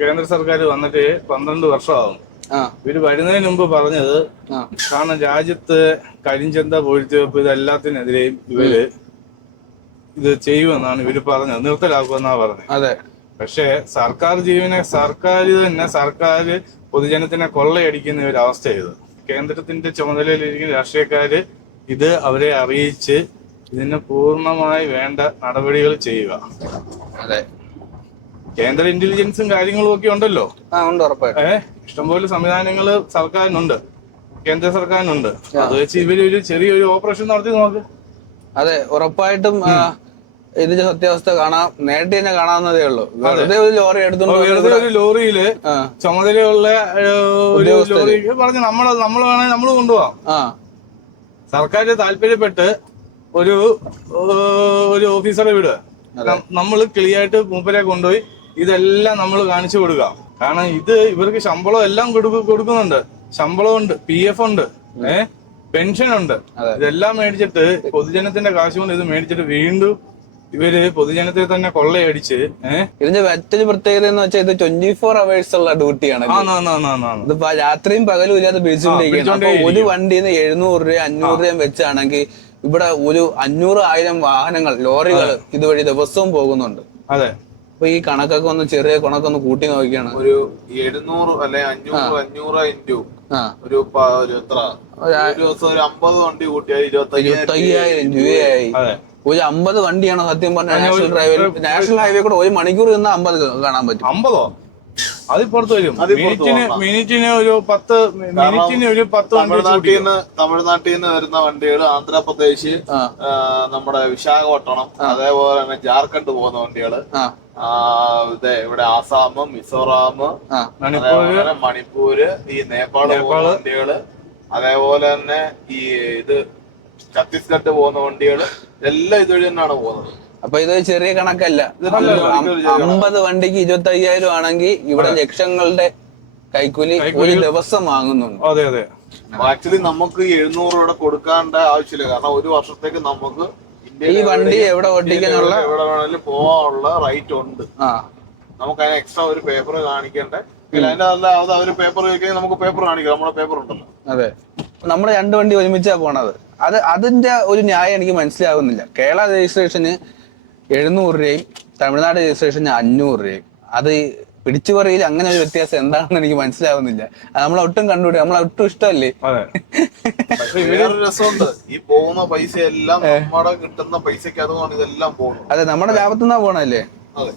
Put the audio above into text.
കേന്ദ്ര സർക്കാർ വന്നിട്ട് 12 വർഷമാകും. ഇവര് വരുന്നതിന് മുമ്പ് പറഞ്ഞത്, കാരണം രാജ്യത്ത് കരിഞ്ചന്ത പൊഴുത്തിവെപ്പ് ഇതെല്ലാത്തിനെതിരെയും ഇവര് ഇത് ചെയ്യുമെന്നാണ് ഇവര് പറഞ്ഞത്, നിർത്തലാക്കുമെന്നാണ് പറഞ്ഞത്. അതെ. പക്ഷേ സർക്കാർ പൊതുജനത്തിനെ കൊള്ളയടിക്കുന്ന ഒരു അവസ്ഥ ഇത്. കേന്ദ്രത്തിന്റെ ചുമതലയിലിരിക്കുന്ന രാഷ്ട്രീയക്കാര് ഇത് അവരെ അറിയിച്ച് ഇതിന് പൂർണ്ണമായി വേണ്ട നടപടികൾ ചെയ്യുക. അതെ. കേന്ദ്ര ഇന്റലിജൻസും കാര്യങ്ങളും ഒക്കെ ഉണ്ടല്ലോ. ഇഷ്ടംപോലെ സംവിധാനങ്ങൾ സർക്കാരിനുണ്ട്, കേന്ദ്ര സർക്കാരിനുണ്ട്. അത് വെച്ച് ഇവര് ഒരു ചെറിയൊരു ഓപ്പറേഷൻ നടത്തി നോക്ക്. അതെ, ഉറപ്പായിട്ടും ഇതിന്റെ സത്യാവസ്ഥ നേരിട്ട് തന്നെ കാണാവുന്നതേ ഉള്ളൂ. വെറുതെ ഒരു ലോറി വെറുതെ ഒരു ലോറിയില് ചുമതലയുള്ള ഒരു ലോറി പറഞ്ഞ് നമ്മൾ വേണമെങ്കിൽ നമ്മൾ കൊണ്ടുപോവാം. സർക്കാർ താല്പര്യപ്പെട്ട് ഒരു ഓഫീസറെ വിടുക, നമ്മൾ ക്ലിയർ ആയിട്ട് മൂപ്പരെ കൊണ്ടുപോയി ഇതെല്ലാം നമ്മൾ കാണിച്ചു കൊടുക്കാം. കാരണം ഇത് ഇവർക്ക് ശമ്പളം എല്ലാം കൊടുക്കുന്നുണ്ട്, ശമ്പളമുണ്ട്, PF ഉണ്ട്, പെൻഷൻ ഉണ്ട്. ഇതെല്ലാം മേടിച്ചിട്ട് പൊതുജനത്തിന്റെ കാശ് കൊണ്ട് ഇത് മേടിച്ചിട്ട് വീണ്ടും ഇവര് പൊതുജനത്തെ തന്നെ കൊള്ളയടിച്ച്. ഇതിന്റെ മറ്റൊരു പ്രത്യേകത എന്ന് വെച്ചാൽ ഇത് 24 hours ഉള്ള ഡ്യൂട്ടിയാണ്. ഇതിപ്പോ രാത്രിയും പകലും ഇല്ലാതെ പിടിച്ചുകൊണ്ടിരിക്കുകയാണ്. ഒരു വണ്ടിന്ന് 700 രൂപ 500 രൂപ വെച്ചാണെങ്കിൽ ഇവിടെ ഒരു 500,000 വാഹനങ്ങൾ, ലോറികൾ ഇതുവഴി ദിവസവും പോകുന്നുണ്ട്. അതെ. അപ്പൊ ഈ കണക്കൊക്കെ ചെറിയ കണക്കൊന്ന് കൂട്ടി നോക്കിയാണ് ഒരു 700 അല്ലെ 500 ഇൻറ്റു ഒരു എത്ര ഒരു ദിവസം ഒരു 50 വണ്ടി കൂട്ടിയാൽ 25,000 രൂപയായി. ഒരു 50 വണ്ടിയാണ് സത്യം പറഞ്ഞാൽ നാഷണൽ ഹൈവേ കൂടെ ഒരു മണിക്കൂർ നിന്ന് 50 കാണാൻ പറ്റും. 50 അതിപ്പുറത്ത് വരും. മിനിറ്റിന് ഒരു 10 തമിഴ്നാട്ടിൽ നിന്ന് വരുന്ന വണ്ടികൾ, ആന്ധ്രാപ്രദേശ്, നമ്മുടെ വിശാഖപട്ടണം, അതേപോലെ തന്നെ ജാർഖണ്ഡ് പോകുന്ന വണ്ടികള്, ഇവിടെ ആസാം, മിസോറാം, മണിപ്പൂര്, ഈ നേപ്പാള് പോകുന്ന വണ്ടികള്, അതേപോലെ തന്നെ ഈ ഛത്തീസ്ഗഡ് പോകുന്ന വണ്ടികള് എല്ലാം ഇതുവഴി തന്നെയാണ് പോകുന്നത്. അപ്പൊ ഇത് ചെറിയ കണക്കല്ല. 50 വണ്ടിക്ക് 25,000 ആണെങ്കിൽ ഇവിടെ ലക്ഷങ്ങളുടെ കൈക്കൂലി ഒരു ദിവസം വാങ്ങുന്നുണ്ട്. അതെ അതെ. ആക്ച്വലി നമുക്ക് 700 രൂപ കൊടുക്കേണ്ട ആവശ്യമില്ല. കാരണം ഒരു വർഷത്തേക്ക് നമുക്ക് ഈ വണ്ടി എവിടെ ഓട്ടിക്കാനുള്ള, എവിടെ വേണമെങ്കിലും പോവാനുള്ള റൈറ്റ് ഉണ്ട്. നമുക്ക് അതിന് എക്സ്ട്രാ ഒരു പേപ്പർ കാണിക്കേണ്ട. അതിന്റെ അല്ലാതെ അവര് പേപ്പർ ചോദിക്കാൻ നമുക്ക് പേപ്പർ കാണിക്കാം, നമ്മുടെ പേപ്പർ ഉണ്ടല്ലോ. അതെ. നമ്മുടെ 2 വണ്ടി ഒരുമിച്ചാ പോണത്. അതിന്റെ ഒരു ന്യായം എനിക്ക് മനസ്സിലാവുന്നില്ല. കേരള രജിസ്ട്രേഷന് 700 രൂപയും തമിഴ്നാട് രജിസ്ട്രേഷന് 500 രൂപയും. അത് പിടിച്ചുപറിയിൽ അങ്ങനെ ഒരു വ്യത്യാസം എന്താണെന്ന് എനിക്ക് മനസ്സിലാവുന്നില്ല. അത് നമ്മളൊട്ടും കണ്ടുപിടി, നമ്മളൊട്ടും ഇഷ്ടമല്ലേ. പക്ഷെ വേറൊരു രസമുണ്ട്, ഈ പോകുന്ന പൈസ എല്ലാം നമ്മുടെ കിട്ടുന്ന പൈസക്ക് അതുകൊണ്ട് ഇതെല്ലാം പോകുന്നു. അതെ, നമ്മുടെ ലാഭത്തുനിന്നാ പോണല്ലേ. അതെ.